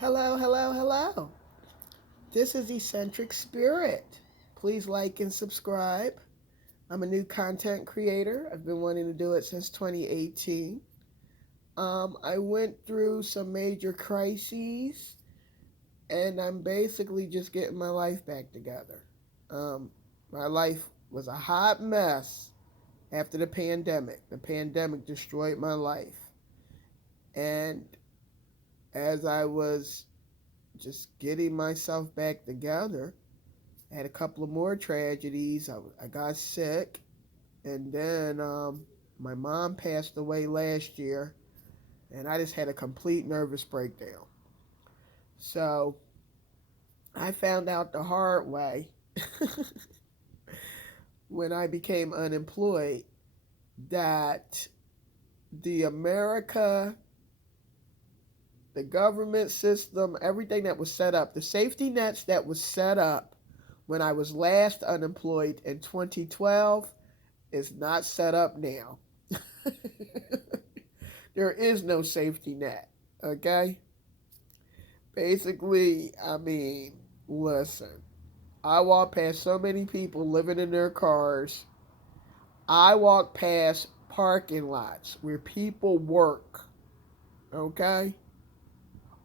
Hello, hello, hello. This is Eccentric Spirit. Please like and subscribe. I'm a new content creator. I've been wanting to do it since 2018. I went through some major crises and I'm basically just getting my life back together. My life was a hot mess after the pandemic. The pandemic destroyed my life. And as I was just getting myself back together, I had a couple of more tragedies. I got sick, and then my mom passed away last year, and I just had a complete nervous breakdown. So I found out the hard way when I became unemployed that the America, the government system, everything that was set up, the safety nets that was set up when I was last unemployed in 2012 is not set up now. There is no safety net. Okay? Basically, listen, I walk past so many people living in their cars. I walk past parking lots where people work. Okay?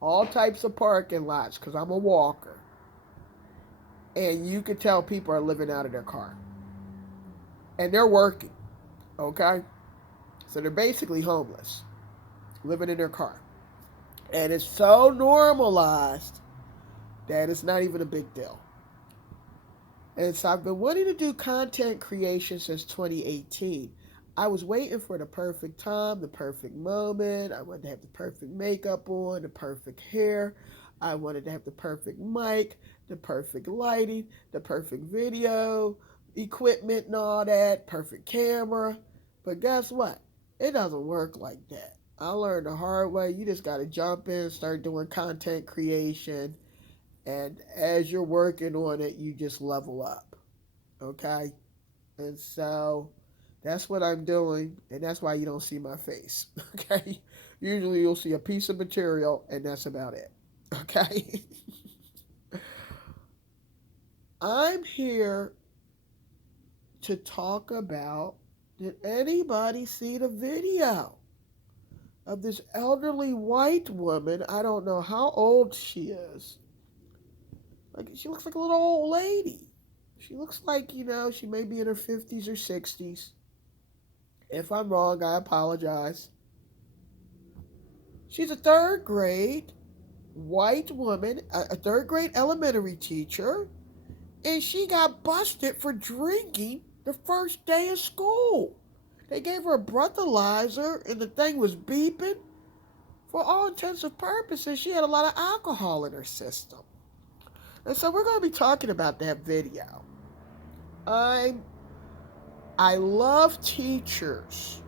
All types of parking lots because I'm a walker. And you could tell people are living out of their car. And they're working. Okay? So they're basically homeless, living in their car. And it's so normalized that it's not even a big deal. And so I've been wanting to do content creation since 2018. I was waiting for the perfect time, the perfect moment. I wanted to have the perfect makeup on, the perfect hair. I wanted to have the perfect mic, the perfect lighting, the perfect video, equipment and all that, perfect camera. But guess what? It doesn't work like that. I learned the hard way. You just got to jump in, start doing content creation, and as you're working on it, you just level up. Okay? And so that's what I'm doing, and that's why you don't see my face. Okay? Usually you'll see a piece of material, and that's about it. Okay? I'm here to talk about, did anybody see the video of this elderly white woman? I don't know how old she is. Like, she looks like a little old lady. She looks like, she may be in her 50s or 60s. If I'm wrong, I apologize. She's a third grade white woman, a third grade elementary teacher, and she got busted for drinking the first day of school. They gave her a breathalyzer, and the thing was beeping. For all intents and purposes, she had a lot of alcohol in her system. And so we're going to be talking about that video. I I love teachers.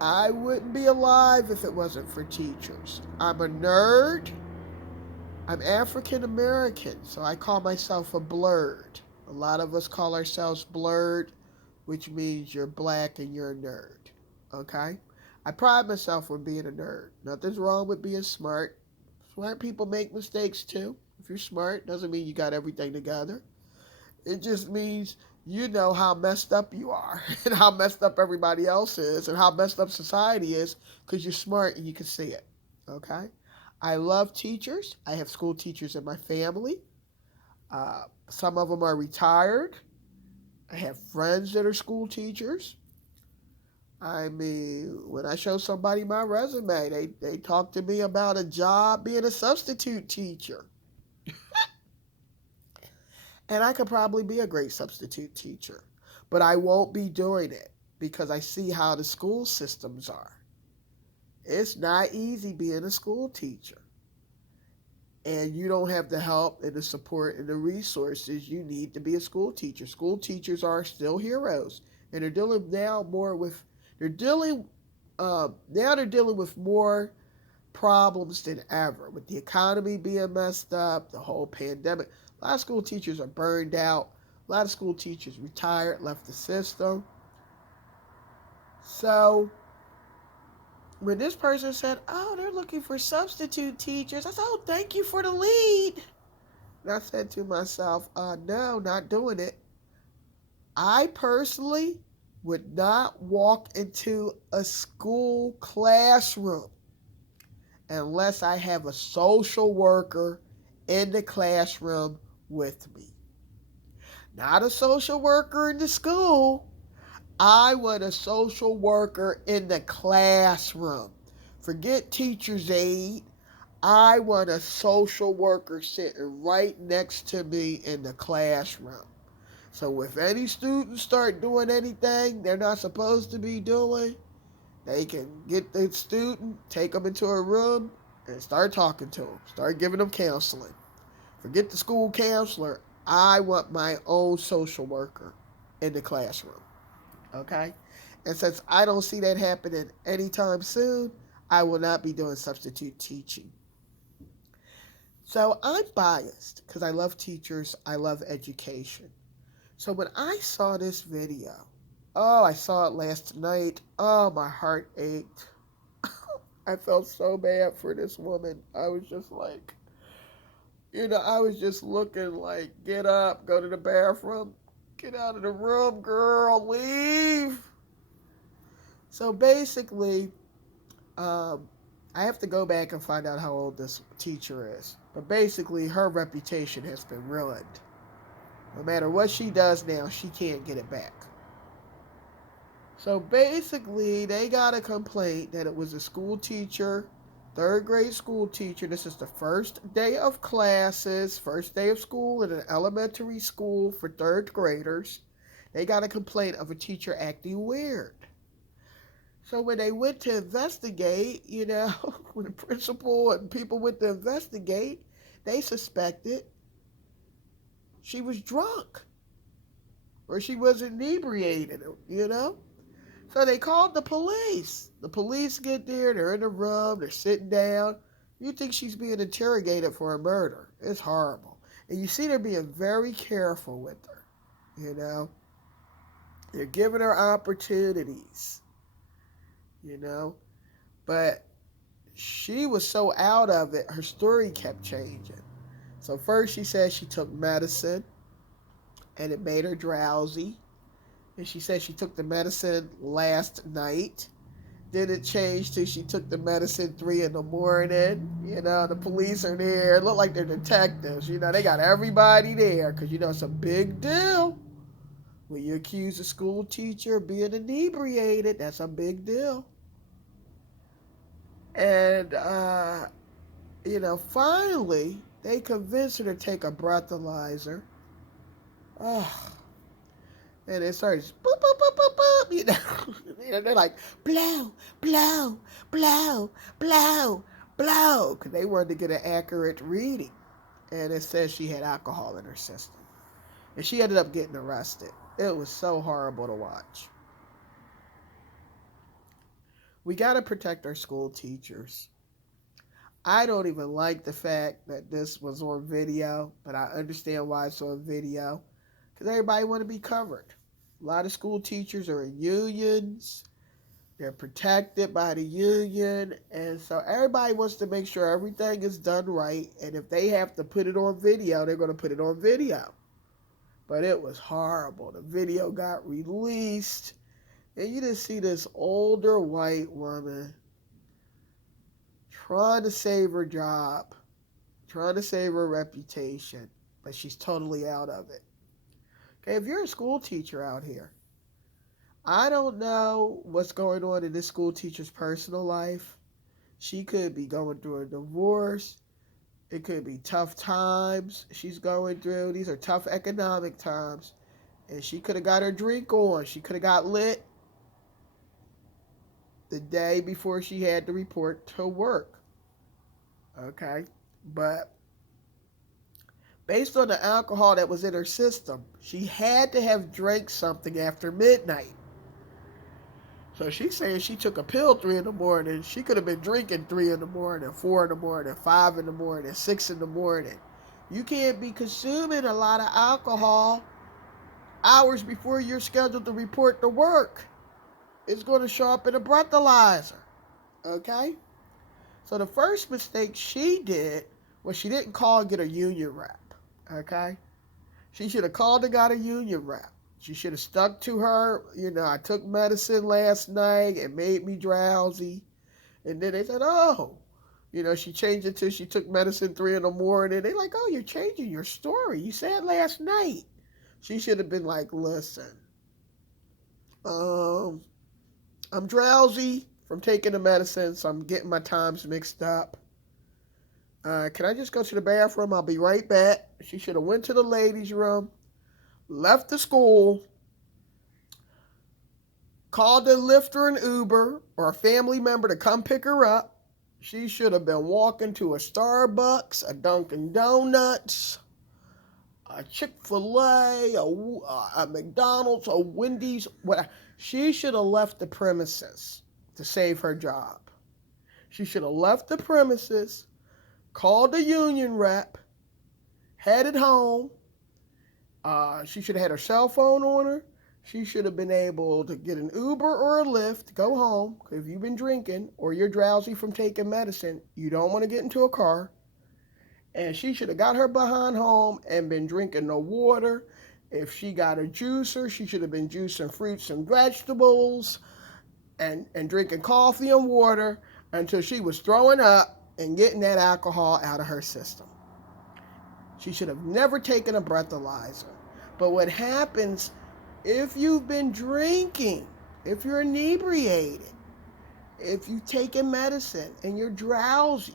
I wouldn't be alive if it wasn't for teachers. I'm a nerd. I'm African American, so I call myself a blurred. A lot of us call ourselves blurred, which means you're black and you're a nerd. Okay? I pride myself on being a nerd. Nothing's wrong with being smart. Smart people make mistakes too. If you're smart, doesn't mean you got everything together. It just means you know how messed up you are and how messed up everybody else is and how messed up society is because you're smart and you can see it. Okay? I love teachers. I have school teachers in my family. Some of them are retired. I have friends that are school teachers. I mean, when I show somebody my resume, they talk to me about a job being a substitute teacher. And I could probably be a great substitute teacher. But I won't be doing it because I see how the school systems are. It's not easy being a school teacher. And you don't have the help and the support and the resources you need to be a school teacher. School teachers are still heroes. And they're dealing now more with, they're dealing with more problems than ever. With the economy being messed up, the whole pandemic. A lot of school teachers are burned out. A lot of school teachers retired, left the system. So when this person said, oh, they're looking for substitute teachers, I said, oh, thank you for the lead. And I said to myself, no, not doing it. I personally would not walk into a school classroom unless I have a social worker in the classroom with me. Not a social worker in the school. I want a social worker in the classroom. Forget teacher's aide. I want a social worker sitting right next to me in the classroom. So if any students start doing anything they're not supposed to be doing, they can get the student, take them into a room, and start talking to them. Start giving them counseling. Forget the school counselor. I want my own social worker in the classroom. Okay? And since I don't see that happening anytime soon, I will not be doing substitute teaching. So I'm biased because I love teachers, I love education. So when I saw this video, oh, I saw it last night, oh, my heart ached. I felt so bad for this woman. I was just like, I was just looking like, get up, go to the bathroom, get out of the room, girl, leave. So basically, I have to go back and find out how old this teacher is. But basically, her reputation has been ruined. No matter what she does now, she can't get it back. So basically, they got a complaint that it was a school teacher, third grade school teacher. This is the first day of classes, first day of school in an elementary school for third graders. They got a complaint of a teacher acting weird. So when they went to investigate, when the principal and people went to investigate, they suspected she was drunk or she was inebriated, So they called the police. The police get there, they're in the room, they're sitting down. You think she's being interrogated for a murder. It's horrible. And you see they're being very careful with her, They're giving her opportunities, But she was so out of it, her story kept changing. So first she said she took medicine and it made her drowsy. And she said she took the medicine last night. Then it changed to she took the medicine 3 in the morning. The police are there. It looked like they're detectives. They got everybody there because, it's a big deal. When you accuse a school teacher of being inebriated, that's a big deal. And, finally, they convinced her to take a breathalyzer. Oh. And it starts boop, boop, boop, boop, boop, they're like, blow, blow, blow, blow, blow. Because they wanted to get an accurate reading. And it says she had alcohol in her system. And she ended up getting arrested. It was so horrible to watch. We got to protect our school teachers. I don't even like the fact that this was on video, but I understand why it's on video. Because everybody want to be covered. A lot of school teachers are in unions. They're protected by the union. And so everybody wants to make sure everything is done right. And if they have to put it on video, they're going to put it on video. But it was horrible. The video got released. And you just see this older white woman trying to save her job, trying to save her reputation. But she's totally out of it. Okay, if you're a school teacher out here, I don't know what's going on in this school teacher's personal life. She could be going through a divorce. It could be tough times she's going through. These are tough economic times. And she could have got her drink on. She could have got lit the day before she had to report to work. Okay? But based on the alcohol that was in her system, she had to have drank something after midnight. So she's saying she took a pill 3 in the morning. She could have been drinking 3 in the morning, 4 in the morning, 5 in the morning, 6 in the morning. You can't be consuming a lot of alcohol hours before you're scheduled to report to work. It's going to show up in a breathalyzer. Okay? So the first mistake she did was she didn't call and get a union rep. Okay? She should have called and got a union rep. She should have stuck to her, I took medicine last night, it made me drowsy. And then they said, oh, she changed it to she took medicine 3 in the morning. They're like, oh, you're changing your story. You said last night. She should have been like, listen, um, I'm drowsy from taking the medicine, so I'm getting my times mixed up. Can I just go to the bathroom? I'll be right back. She should have went to the ladies' room, left the school, called a Lyft or an Uber or a family member to come pick her up. She should have been walking to a Starbucks, a Dunkin' Donuts, a Chick-fil-A, a McDonald's, a Wendy's. She should have left the premises to save her job. She should have left the premises, called the union rep, headed home. She should have had her cell phone on her. She should have been able to get an Uber or a Lyft to go home. If you've been drinking or you're drowsy from taking medicine, you don't want to get into a car. And she should have got her behind home and been drinking the water. If she got a juicer, she should have been juicing fruits and vegetables and drinking coffee and water until she was throwing up and getting that alcohol out of her system. She should have never taken a breathalyzer. But what happens if you've been drinking, if you're inebriated, if you've taken medicine and you're drowsy,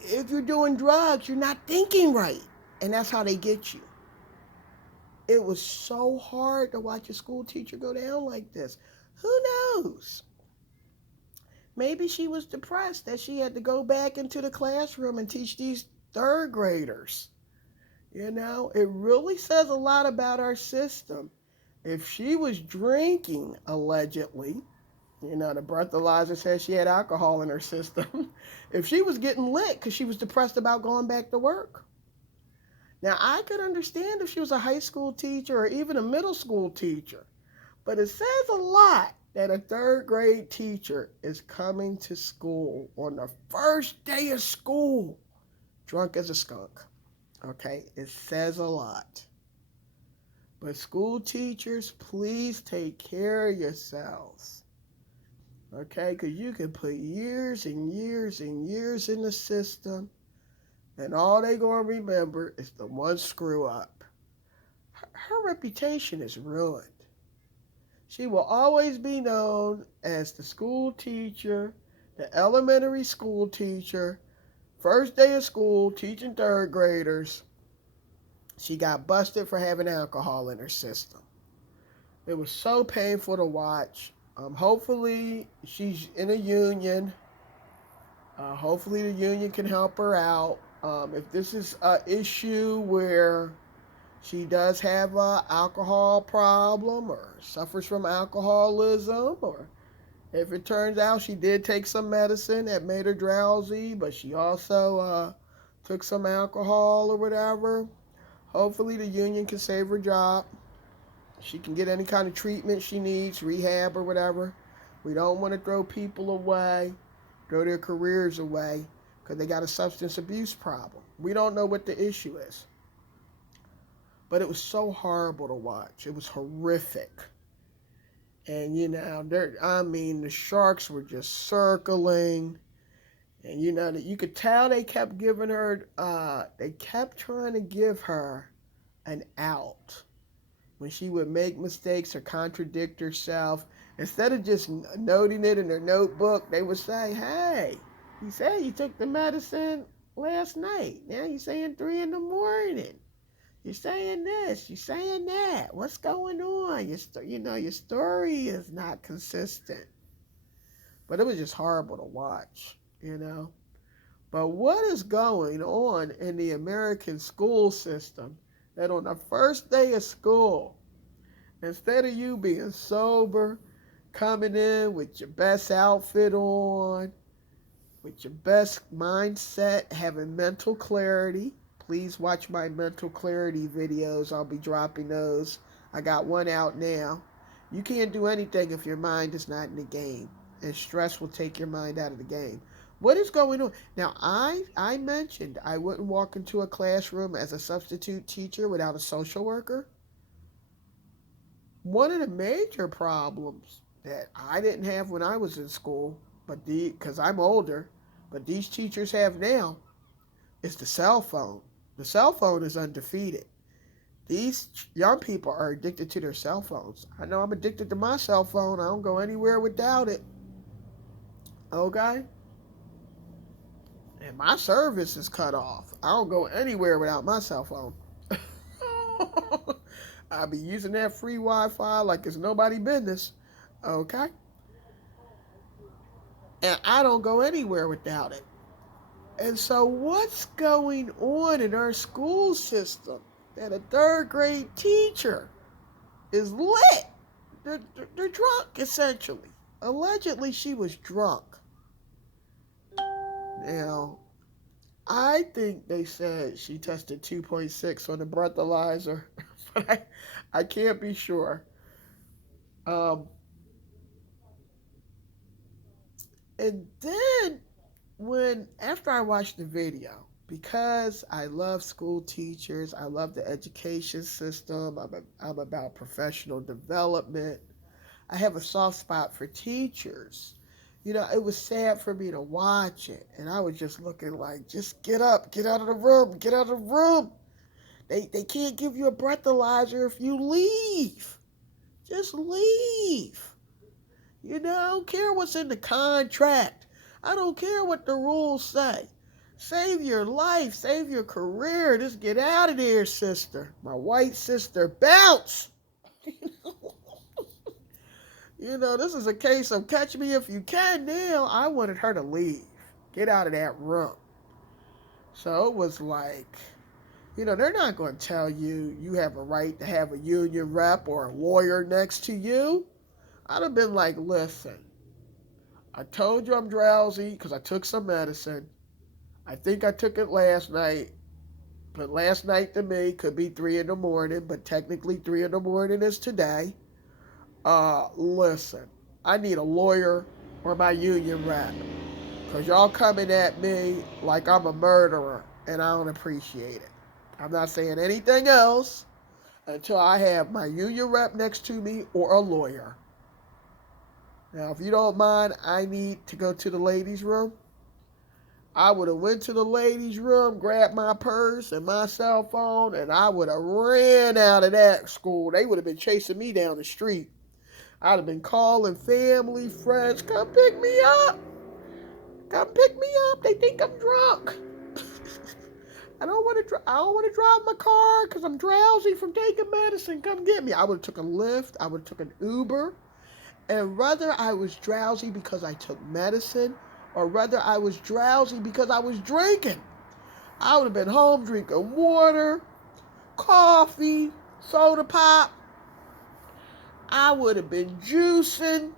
if you're doing drugs, you're not thinking right. And that's how they get you. It was so hard to watch a school teacher go down like this. Who knows? Maybe she was depressed that she had to go back into the classroom and teach these third graders. It really says a lot about our system. If she was drinking, allegedly, the breathalyzer says she had alcohol in her system. If she was getting lit because she was depressed about going back to work. Now, I could understand if she was a high school teacher or even a middle school teacher. But it says a lot that a third grade teacher is coming to school on the first day of school drunk as a skunk. Okay, it says a lot. But school teachers, please take care of yourselves. Okay, because you can put years and years and years in the system, and all they going to remember is the one screw up. Her reputation is ruined. She will always be known as the school teacher, the elementary school teacher, first day of school teaching third graders. She got busted for having alcohol in her system. It was so painful to watch. Hopefully she's in a union. Hopefully the union can help her out. If this is an issue where she does have an alcohol problem or suffers from alcoholism, or if it turns out she did take some medicine that made her drowsy, but she also took some alcohol or whatever, hopefully the union can save her job. She can get any kind of treatment she needs, rehab or whatever. We don't want to throw people away, throw their careers away because they got a substance abuse problem. We don't know what the issue is. But it was so horrible to watch. It was horrific. And, the sharks were just circling. And, that you could tell they kept giving her, they kept trying to give her an out. When she would make mistakes or contradict herself, instead of just noting it in their notebook, they would say, hey, you said you took the medicine last night. Now you're saying 3 in the morning. You're saying this, you're saying that. What's going on? Your story is not consistent. But it was just horrible to watch, But what is going on in the American school system that on the first day of school, instead of you being sober, coming in with your best outfit on, with your best mindset, having mental clarity. Please watch my mental clarity videos. I'll be dropping those. I got one out now. You can't do anything if your mind is not in the game. And stress will take your mind out of the game. What is going on? Now, I mentioned I wouldn't walk into a classroom as a substitute teacher without a social worker. One of the major problems that I didn't have when I was in school, but because I'm older, but these teachers have now, is the cell phone. The cell phone is undefeated. These young people are addicted to their cell phones. I know I'm addicted to my cell phone. I don't go anywhere without it. Okay? And my service is cut off. I don't go anywhere without my cell phone. I'll be using that free Wi-Fi like it's nobody business. Okay? And I don't go anywhere without it. And so what's going on in our school system that a third grade teacher is lit? They're drunk, essentially. Allegedly, she was drunk. Now, I think they said she tested 2.6 on the breathalyzer, but I can't be sure. Um, and then after I watched the video, because I love school teachers, I love the education system, I'm about professional development. I have a soft spot for teachers. You know, it was sad for me to watch it. And I was just looking like, just get up, get out of the room, get out of the room. They can't give you a breathalyzer if you leave. Just leave. You know, I don't care what's in the contract. I don't care what the rules say. Save your life, save your career. Just get out of there, sister. My white sister, bounce. You know, this is a case of catch me if you can now. I wanted her to leave. Get out of that room. So it was like, you know, they're not going to tell you you have a right to have a union rep or a lawyer next to you. I'd have been like, listen, I told you I'm drowsy because I took some medicine. I think I took it last night. But last night to me could be 3 in the morning, but technically 3 in the morning is today. Listen, I need a lawyer or my union rep. Because y'all coming at me like I'm a murderer, and I don't appreciate it. I'm not saying anything else until I have my union rep next to me or a lawyer. Now, if you don't mind, I need to go to the ladies' room. I would have went to the ladies' room, grabbed my purse and my cell phone, and I would have ran out of that school. They would have been chasing me down the street. I'd have been calling family, friends, come pick me up. Come pick me up. They think I'm drunk. I don't want to drive my car because I'm drowsy from taking medicine. Come get me. I would have took a Lyft. I would have took an Uber. And whether I was drowsy because I took medicine or whether I was drowsy because I was drinking, I would have been home drinking water, coffee, soda pop. I would have been juicing.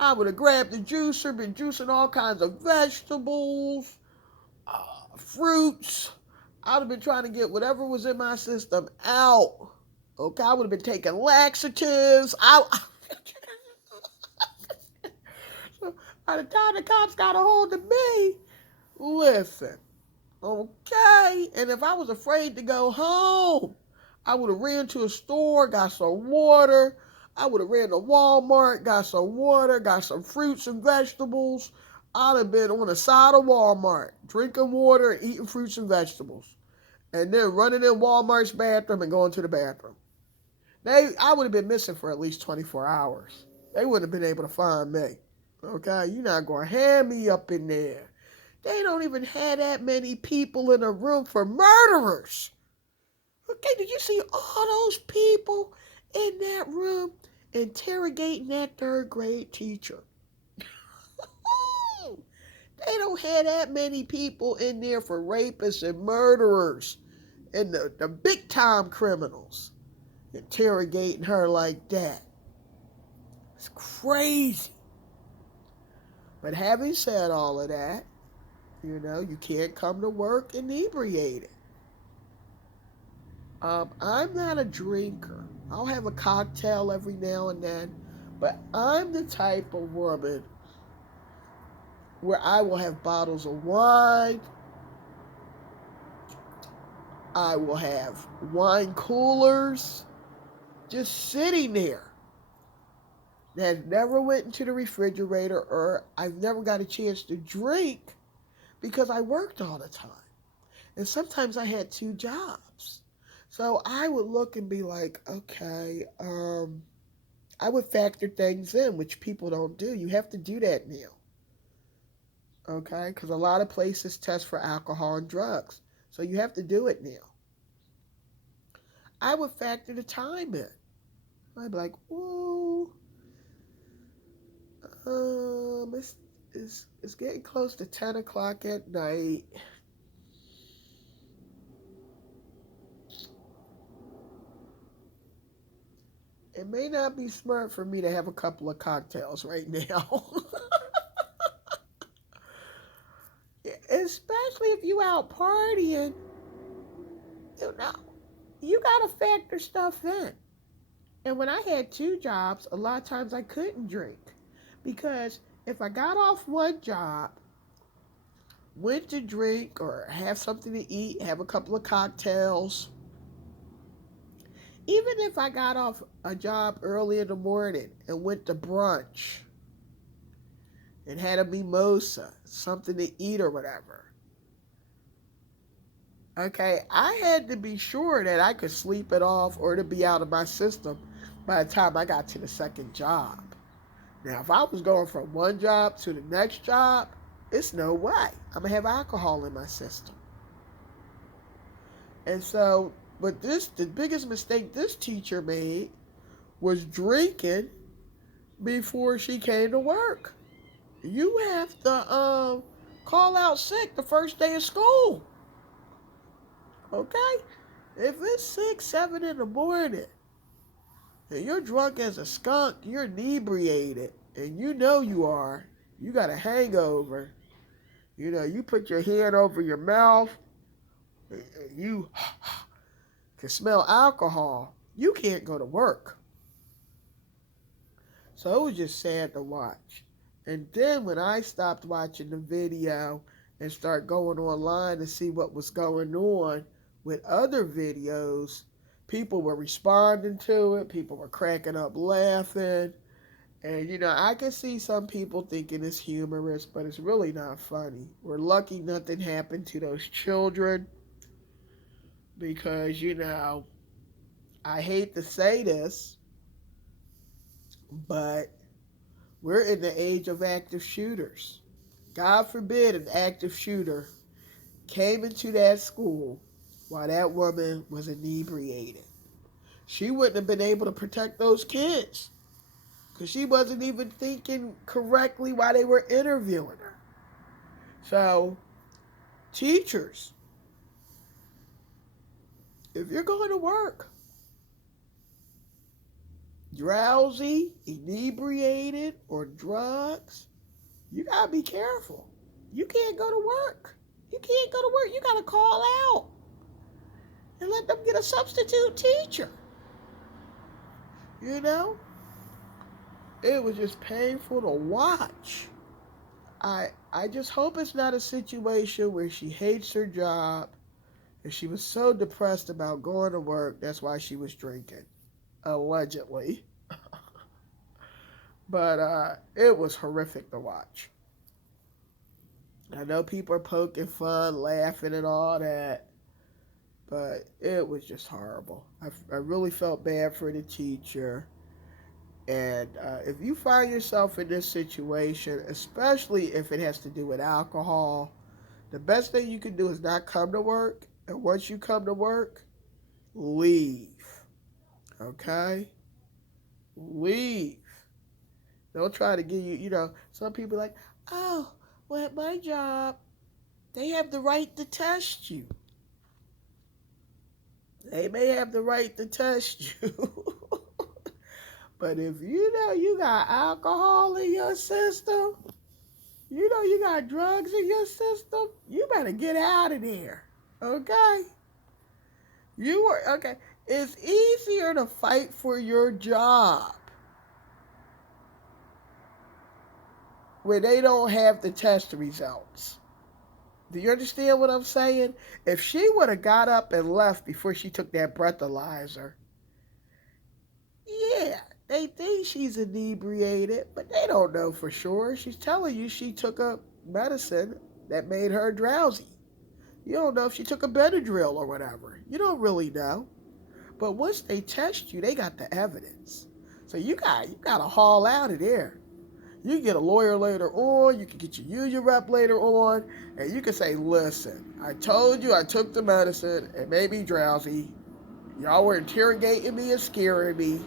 I would have grabbed the juicer, been juicing all kinds of vegetables, fruits. I would have been trying to get whatever was in my system out. Okay, I would have been taking laxatives. By the time the cops got a hold of me, listen, okay? And if I was afraid to go home, I would have ran to a store, got some water. I would have ran to Walmart, got some water, got some fruits and vegetables. I'd have been on the side of Walmart, drinking water and eating fruits and vegetables. And then running in Walmart's bathroom and going to the bathroom. I would have been missing for at least 24 hours. They wouldn't have been able to find me. Okay, you're not going to have me up in there. They don't even have that many people in a room for murderers. Okay, did you see all those people in that room interrogating that third grade teacher? They don't have that many people in there for rapists and murderers and the big time criminals interrogating her like that. It's crazy. But having said all of that, you know, you can't come to work inebriated. I'm not a drinker. I'll have a cocktail every now and then, but I'm the type of woman where I will have bottles of wine. I will have wine coolers just sitting there that never went into the refrigerator, or I've never got a chance to drink because I worked all the time. And sometimes I had two jobs. So I would look and be like, okay, I would factor things in, which people don't do. You have to do that now, okay? Because a lot of places test for alcohol and drugs. So you have to do it now. I would factor the time in. I'd be like, ooh, it's, it's getting close to 10 o'clock at night. It may not be smart for me to have a couple of cocktails right now. Especially if you out partying, you know, you gotta factor stuff in. And when I had two jobs, a lot of times I couldn't drink because if I got off one job, went to drink or have something to eat, have a couple of cocktails, even if I got off a job early in the morning and went to brunch and had a mimosa, something to eat or whatever, okay, I had to be sure that I could sleep it off or to be out of my system by the time I got to the second job. Now, if I was going from one job to the next job, it's no way. I'm going to have alcohol in my system. And so, but the biggest mistake this teacher made was drinking before she came to work. You have to call out sick the first day of school. Okay? If it's 6, 7 in the morning and you're drunk as a skunk, you're inebriated, and you know you are, you got a hangover, you put your hand over your mouth, you can smell alcohol, you can't go to work. So it was just sad to watch. And then when I stopped watching the video and started going online to see what was going on with other videos, people were responding to it. People were cracking up laughing. And, I can see some people thinking it's humorous, but it's really not funny. We're lucky nothing happened to those children because, I hate to say this, but we're in the age of active shooters. God forbid an active shooter came into that school while that woman was inebriated. She wouldn't have been able to protect those kids because she wasn't even thinking correctly while they were interviewing her. So, teachers, if you're going to work drowsy, inebriated, or drugs, you got to be careful. You can't go to work. You can't go to work. You got to call out and let them get a substitute teacher. It was just painful to watch. I just hope it's not a situation where she hates her job and she was so depressed about going to work, that's why she was drinking. Allegedly. But it was horrific to watch. I know people are poking fun, laughing and all that, but it was just horrible. I really felt bad for the teacher. And if you find yourself in this situation, especially if it has to do with alcohol, the best thing you can do is not come to work. And once you come to work, leave. Okay? Leave. Don't try to give some people are like, oh, well, at my job, they have the right to test you. They may have the right to test you. But if you got alcohol in your system, you got drugs in your system, you better get out of there. Okay? Okay. It's easier to fight for your job when they don't have the test results. Do you understand what I'm saying? If she would have got up and left before she took that breathalyzer, yeah, they think she's inebriated, but they don't know for sure. She's telling you she took a medicine that made her drowsy. You don't know if she took a Benadryl or whatever. You don't really know. But once they test you, they got the evidence. So you got to haul out of there. You can get a lawyer later on. You can get your union rep later on, and you can say, "Listen, I told you I took the medicine. It made me drowsy. Y'all were interrogating me and scaring me.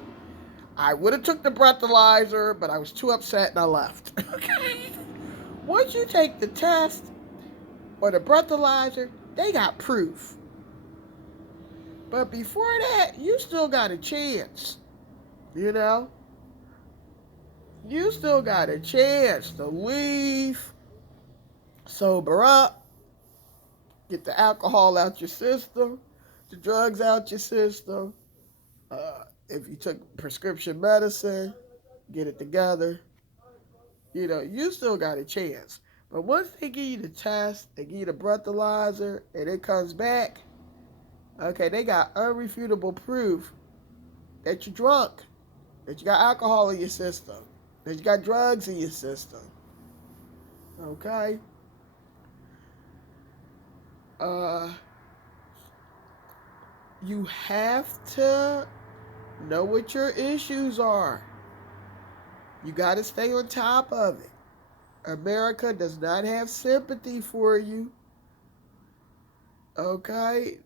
I would have took the breathalyzer, but I was too upset and I left." Okay. Once you take the test or the breathalyzer, they got proof. But before that, you still got a chance. You know? You still got a chance to leave, sober up, get the alcohol out your system, the drugs out your system. If you took prescription medicine, get it together. You know, you still got a chance. But once they give you the test, they give you the breathalyzer, and it comes back, okay, they got unrefutable proof that you're drunk, that you got alcohol in your system, that you got drugs in your system. Okay? You have to know what your issues are. You got to stay on top of it. America does not have sympathy for you. Okay?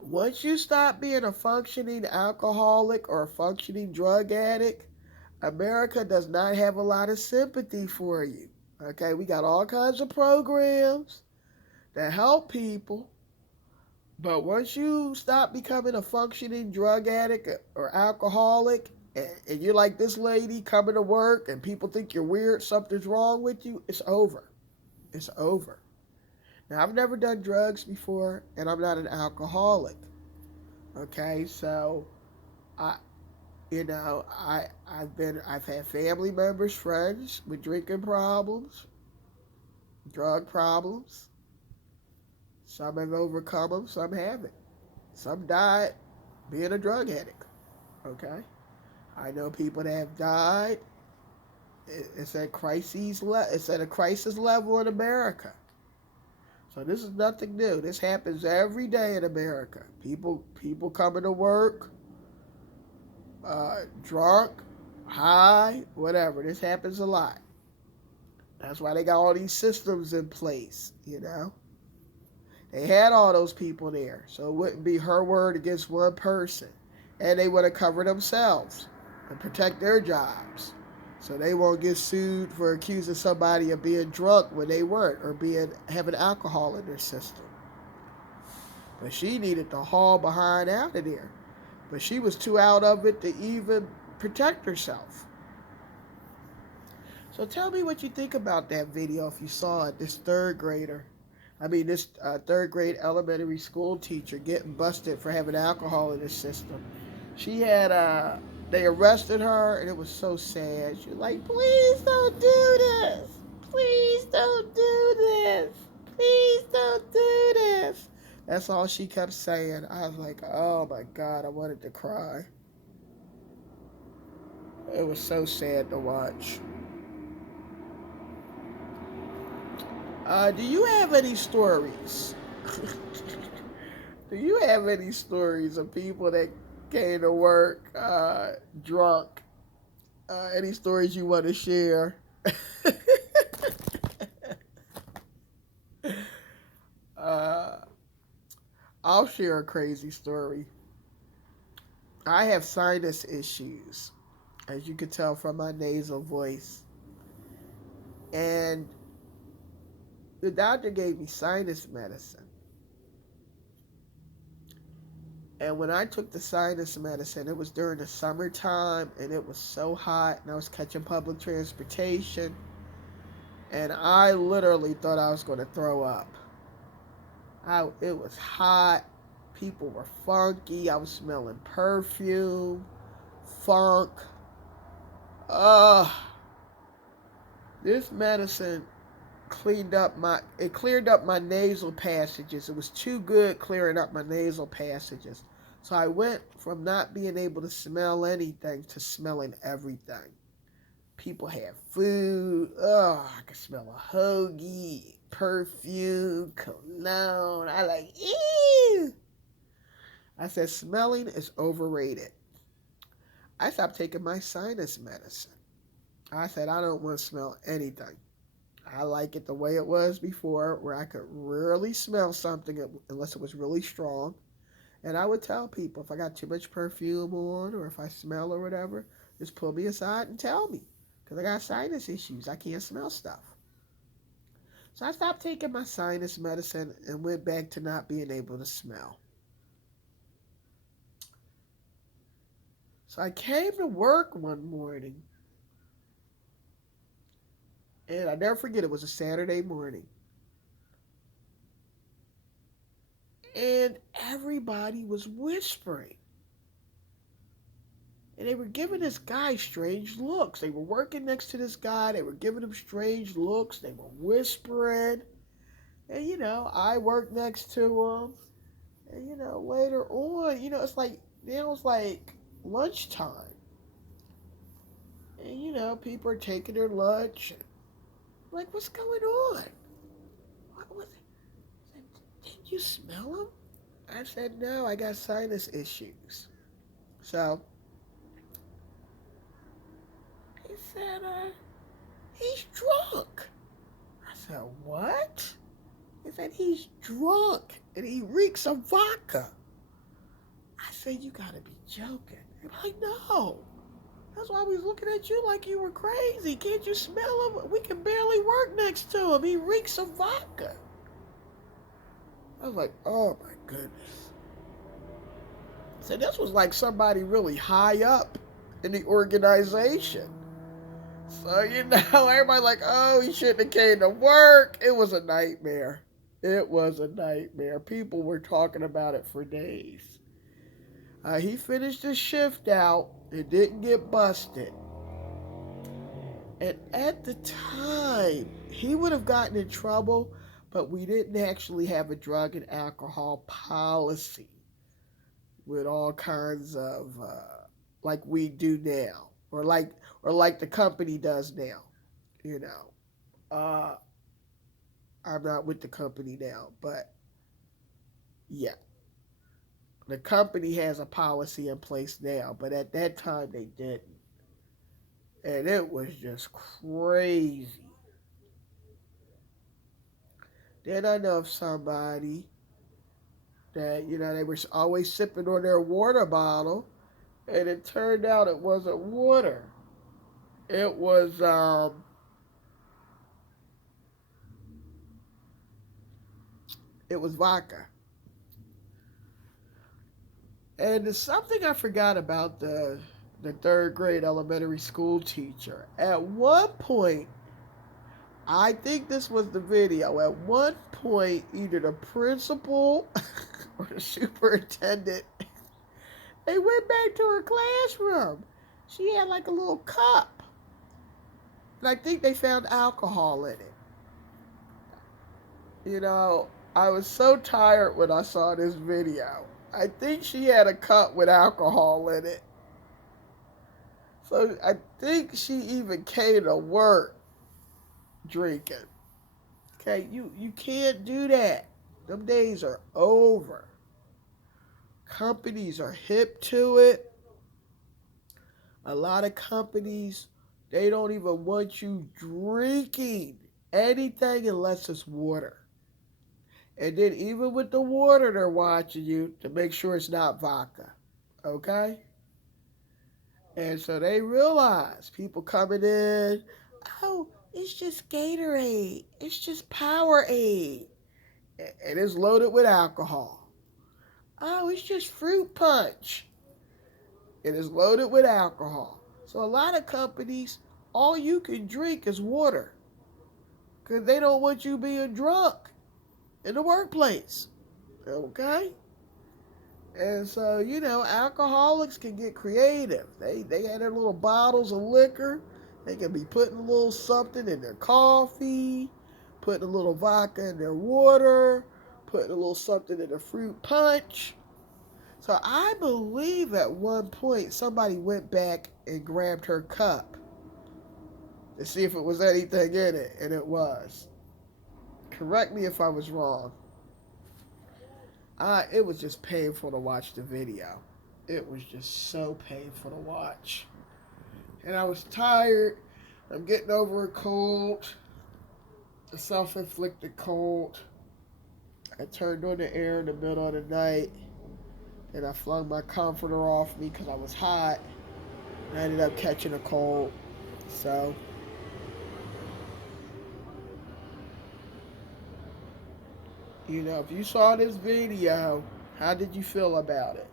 Once you stop being a functioning alcoholic or a functioning drug addict, America does not have a lot of sympathy for you. Okay? We got all kinds of programs that help people. But once you stop becoming a functioning drug addict or alcoholic, and you're like this lady coming to work and people think you're weird, something's wrong with you, it's over. It's over. Now, I've never done drugs before, and I'm not an alcoholic. Okay, so I've had family members, friends with drinking problems, drug problems. Some have overcome them, some haven't. Some died being a drug addict. Okay, I know people that have died. It's at it's at a crisis level in America. So this is nothing new. This happens every day in America. People coming to work, drunk, high, whatever. This happens a lot. That's why they got all these systems in place, you know. They had all those people there, so it wouldn't be her word against one person. And they would have covered themselves and protect their jobs. So they won't get sued for accusing somebody of being drunk when they weren't, or having alcohol in their system. But she needed to haul behind out of there. But she was too out of it to even protect herself. So tell me what you think about that video if you saw it. This third grade elementary school teacher getting busted for having alcohol in his system. They arrested her, and it was so sad. She was like, "Please don't do this. Please don't do this. Please don't do this." That's all she kept saying. I was like, oh my God, I wanted to cry. It was so sad to watch. Do you have any stories? Do you have any stories of people that came to work drunk? Any stories you want to share? I'll share a crazy story. I have sinus issues, as you can tell from my nasal voice. And the doctor gave me sinus medicine. And when I took the sinus medicine, it was during the summertime, and it was so hot, and I was catching public transportation, and I literally thought I was going to throw up. It was hot. People were funky. I was smelling perfume, funk. Uh, this medicine cleared up my nasal passages. It was too good clearing up my nasal passages. So I went from not being able to smell anything to smelling everything. People have food. Oh, I can smell a hoagie, perfume, cologne. I like, ew. I said, smelling is overrated. I stopped taking my sinus medicine. I said, I don't want to smell anything. I like it the way it was before, where I could rarely smell something unless it was really strong. And I would tell people if I got too much perfume on or if I smell or whatever, just pull me aside and tell me. Because I got sinus issues. I can't smell stuff. So I stopped taking my sinus medicine and went back to not being able to smell. So I came to work one morning, and I never forget, it was a Saturday morning. And everybody was whispering. And they were giving this guy strange looks. They were working next to this guy. They were giving him strange looks. They were whispering. And, I worked next to him. And, later on, it's like, now it's like lunchtime. And, people are taking their lunch. Like, what's going on? What? Didn't you smell him? I said, no, I got sinus issues. So, he said, he's drunk. I said, what? He said, he's drunk and he reeks of vodka. I said, you gotta be joking. They're like, no. That's why we was looking at you like you were crazy. Can't you smell him? We can barely work next to him. He reeks of vodka. I was like, oh my goodness. So this was like somebody really high up in the organization. So, everybody like, oh, he shouldn't have came to work. It was a nightmare. It was a nightmare. People were talking about it for days. He finished his shift out and didn't get busted. And at the time, he would have gotten in trouble, but we didn't actually have a drug and alcohol policy with all kinds of, like we do now, or like the company does now. I'm not with the company now, but yeah. The company has a policy in place now, but at that time they didn't. And it was just crazy. Then I know of somebody that, they were always sipping on their water bottle, and it turned out it wasn't water. It was, vodka. And there's something I forgot about the third grade elementary school teacher. At one point, I think this was the video. At one point, either the principal or the superintendent, they went back to her classroom. She had like a little cup. And I think they found alcohol in it. I was so tired when I saw this video. I think she had a cup with alcohol in it. So I think she even came to work drinking. Okay, you can't do that. Them days are over. Companies are hip to it. A lot of companies, they don't even want you drinking anything unless it's water. And then even with the water, they're watching you to make sure it's not vodka. Okay? And so they realize people coming in, oh, it's just Gatorade. It's just Powerade. And it's loaded with alcohol. Oh, it's just fruit punch. It is loaded with alcohol. So a lot of companies, all you can drink is water. Because they don't want you being drunk in the workplace. Okay? And so, alcoholics can get creative. They had their little bottles of liquor. They can be putting a little something in their coffee, putting a little vodka in their water, putting a little something in their fruit punch. So I believe at one point somebody went back and grabbed her cup to see if it was anything in it, and it was. Correct me if I was wrong. It was just painful to watch the video. It was just so painful to watch. And I was tired. I'm getting over a cold, a self inflicted cold. I turned on the air in the middle of the night and I flung my comforter off me because I was hot. And I ended up catching a cold. So, if you saw this video, how did you feel about it?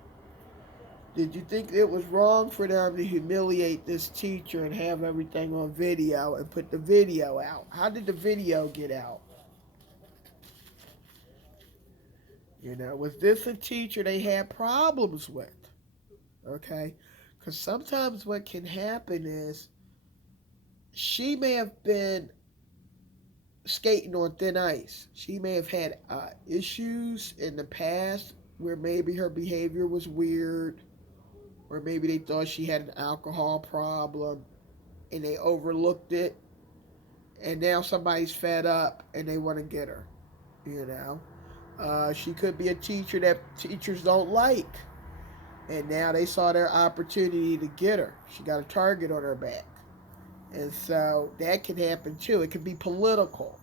Did you think it was wrong for them to humiliate this teacher and have everything on video and put the video out? How did the video get out? Was this a teacher they had problems with? Okay? Because sometimes what can happen is she may have been skating on thin ice. She may have had issues in the past where maybe her behavior was weird, or maybe they thought she had an alcohol problem and they overlooked it, and now somebody's fed up and they want to get her. She could be a teacher that teachers don't like, and now they saw their opportunity to get her. She got a target on her back. And so that can happen too. It can be political,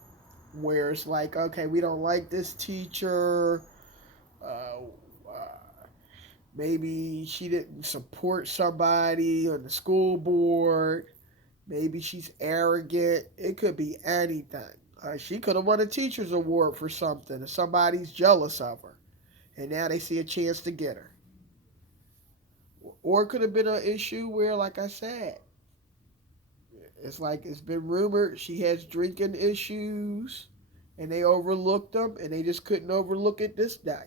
where it's like, okay, we don't like this teacher. Uh, Maybe she didn't support somebody on the school board. Maybe she's arrogant. It could be anything. She could have won a teacher's award for something, and somebody's jealous of her. And now they see a chance to get her. Or it could have been an issue where, like I said, it's like it's been rumored she has drinking issues, and they overlooked them, and they just couldn't overlook it this day.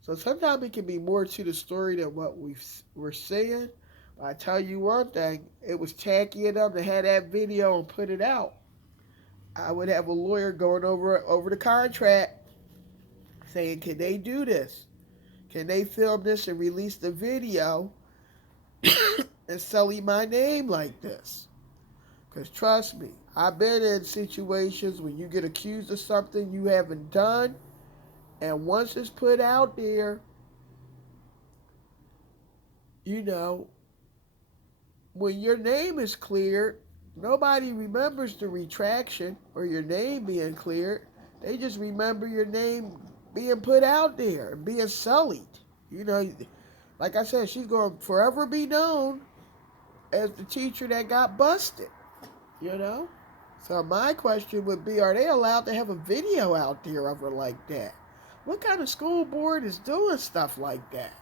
So sometimes it can be more to the story than what we're seeing. But I tell you one thing, it was tacky of them to have that video and put it out. I would have a lawyer going over the contract saying, can they do this? Can they film this and release the video and sully my name like this? Because trust me, I've been in situations when you get accused of something you haven't done, and once it's put out there, when your name is cleared, nobody remembers the retraction or your name being cleared. They just remember your name being put out there and being sullied. Like I said, she's going to forever be known as the teacher that got busted. So my question would be, are they allowed to have a video out there of her like that? What kind of school board is doing stuff like that?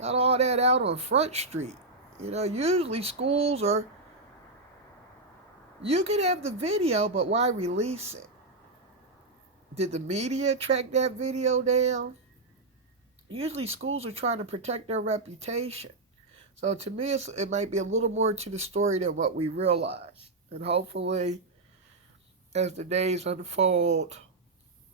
Got all that out on Front Street. Usually schools you can have the video, but why release it? Did the media track that video down? Usually schools are trying to protect their reputation. So to me, it might be a little more to the story than what we realize. And hopefully, as the days unfold,